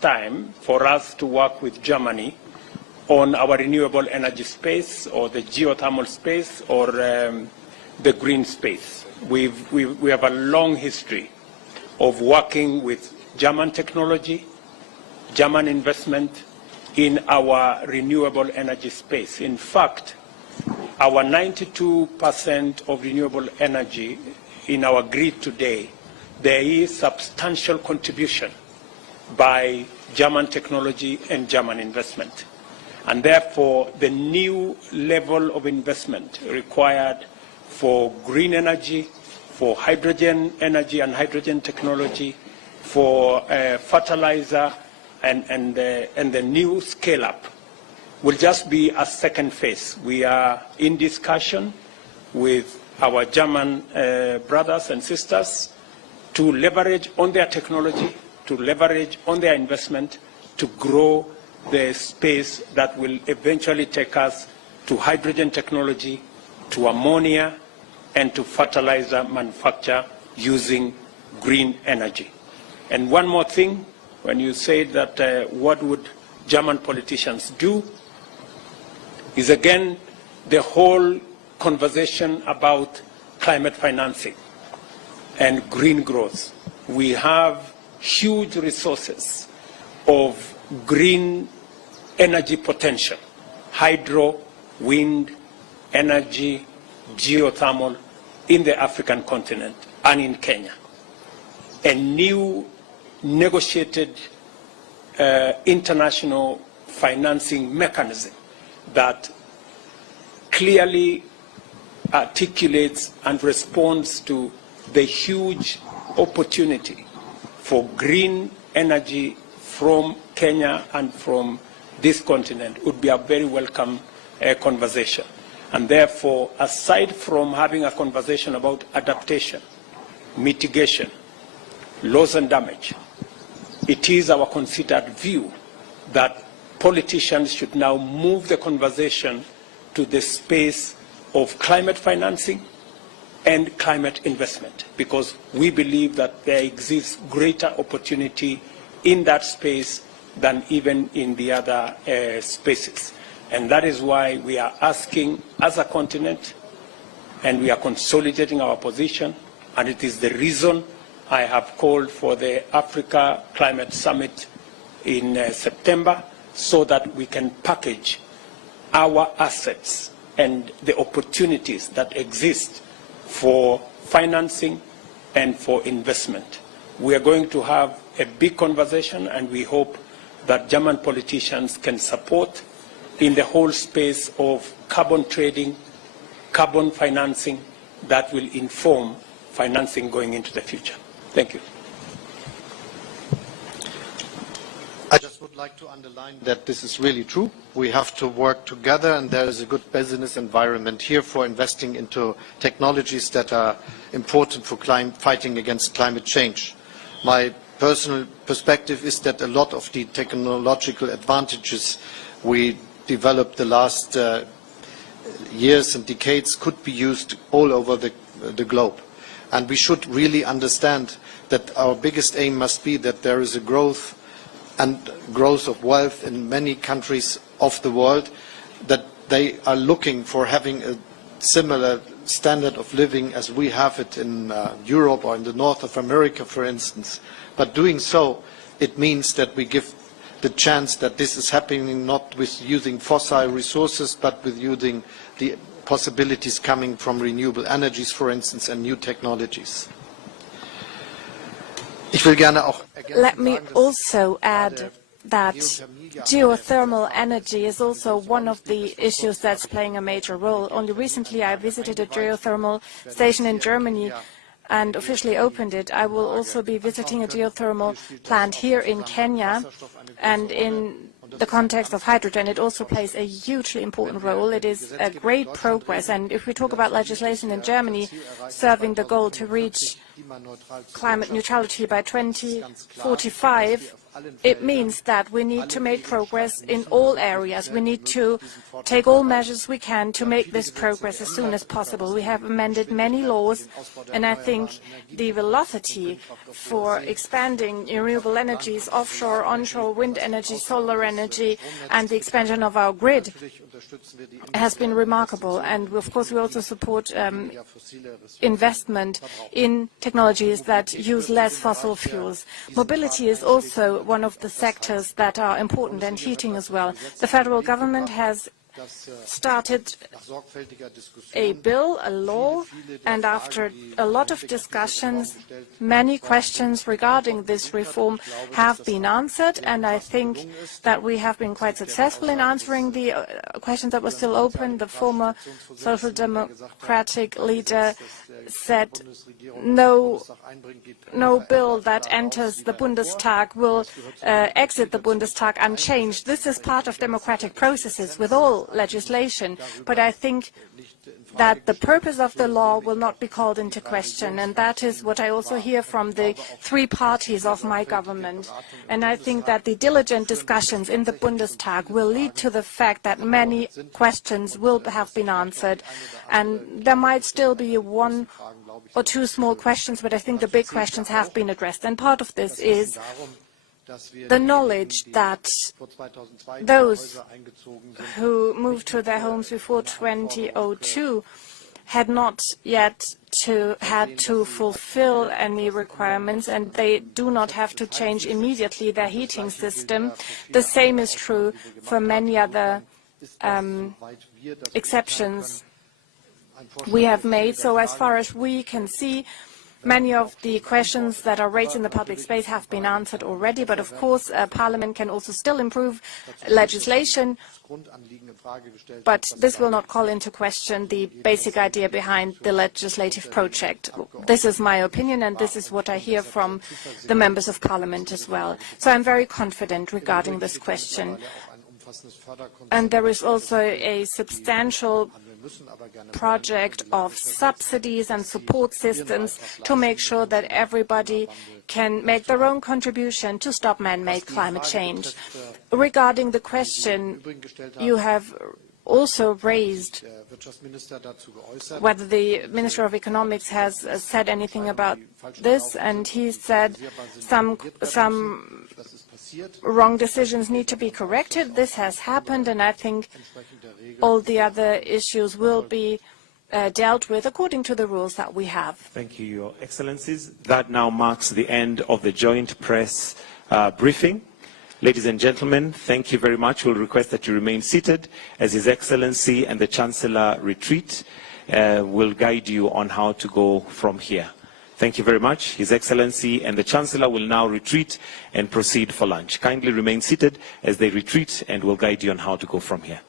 first time for us to work with Germany on our renewable energy space, or the geothermal space, or the green space. We have a long history of working with German technology, German investment in our renewable energy space. In fact, our 92% of renewable energy in our grid today, there is substantial contribution by German technology and German investment. And therefore, the new level of investment required for green energy, for hydrogen energy and hydrogen technology, for fertilizer and the new scale-up will just be a second phase. We are in discussion with our German brothers and sisters to leverage on their technology, to leverage on their investment, to grow the space that will eventually take us to hydrogen technology, to ammonia, and to fertilizer manufacture using green energy. And one more thing, when you say that what would German politicians do, is again the whole conversation about climate financing and green growth. We have huge resources of green energy potential, hydro, wind, energy, geothermal in the African continent and in Kenya. A new negotiated international financing mechanism that clearly articulates and responds to the huge opportunity for green energy from Kenya and from this continent would be a very welcome conversation. And therefore, aside from having a conversation about adaptation, mitigation, loss and damage, it is our considered view that politicians should now move the conversation to the space of climate financing and climate investment, because we believe that there exists greater opportunity in that space than even in the other spaces. And that is why we are asking as a continent, and we are consolidating our position, and it is the reason I have called for the Africa Climate Summit in September, so that we can package our assets and the opportunities that exist for financing and for investment. We are going to have a big conversation, and we hope that German politicians can support in the whole space of carbon trading, carbon financing that will inform financing going into the future. Thank you. I just would like to underline that this is really true. We have to work together, and there is a good business environment here for investing into technologies that are important for fighting against climate change. My personal perspective is that a lot of the technological advantages we developed the last years and decades could be used all over the globe. And we should really understand that our biggest aim must be that there is a growth of wealth in many countries of the world, that they are looking for having a similar standard of living as we have it in Europe or in the north of America, for instance. But doing so, it means that we give the chance that this is happening not with using fossil resources, but with using the possibilities coming from renewable energies, for instance, and new technologies. Let me also add that geothermal energy is also one of the issues that's playing a major role. Only recently I visited a geothermal station in Germany and officially opened it. I will also be visiting a geothermal plant here in Kenya, and in the context of hydrogen, it also plays a hugely important role. It is a great progress, and if we talk about legislation in Germany serving the goal to reach climate neutrality by 2045, it means that we need to make progress in all areas. We need to take all measures we can to make this progress as soon as possible. We have amended many laws, and I think the velocity for expanding renewable energies, offshore, onshore, wind energy, solar energy, and the expansion of our grid has been remarkable. And of course, we also support investment in technologies that use less fossil fuels. Mobility is also one of the sectors that are important, and heating as well. The federal government has started a bill, a law, and after a lot of discussions, many questions regarding this reform have been answered, and I think that we have been quite successful in answering the questions that were still open. The former Social Democratic leader said no bill that enters the Bundestag will exit the Bundestag unchanged. This is part of democratic processes with all legislation, but I think that the purpose of the law will not be called into question, and that is what I also hear from the three parties of my government. And I think that the diligent discussions in the Bundestag will lead to the fact that many questions will have been answered, and there might still be one or two small questions, but I think the big questions have been addressed. And part of this is the knowledge that those who moved to their homes before 2002 had not yet had to fulfill any requirements, and they do not have to change immediately their heating system. The same is true for many other exceptions we have made. So as far as we can see, many of the questions that are raised in the public space have been answered already, but of course Parliament can also still improve legislation, but this will not call into question the basic idea behind the legislative project. This is my opinion, and this is what I hear from the members of Parliament as well. So I'm very confident regarding this question. And there is also a substantial project of subsidies and support systems to make sure that everybody can make their own contribution to stop man-made climate change. Regarding the question you have also raised, whether the Minister of Economics has said anything about this, and he said some wrong decisions need to be corrected. This has happened, and I think all the other issues will be dealt with according to the rules that we have. Thank you, Your Excellencies. That now marks the end of the joint press briefing. Ladies and gentlemen, thank you very much. We'll request that you remain seated as His Excellency and the Chancellor retreat. Will guide you on how to go from here. Thank you very much. His Excellency and the Chancellor will now retreat and proceed for lunch. Kindly remain seated as they retreat, and we'll guide you on how to go from here.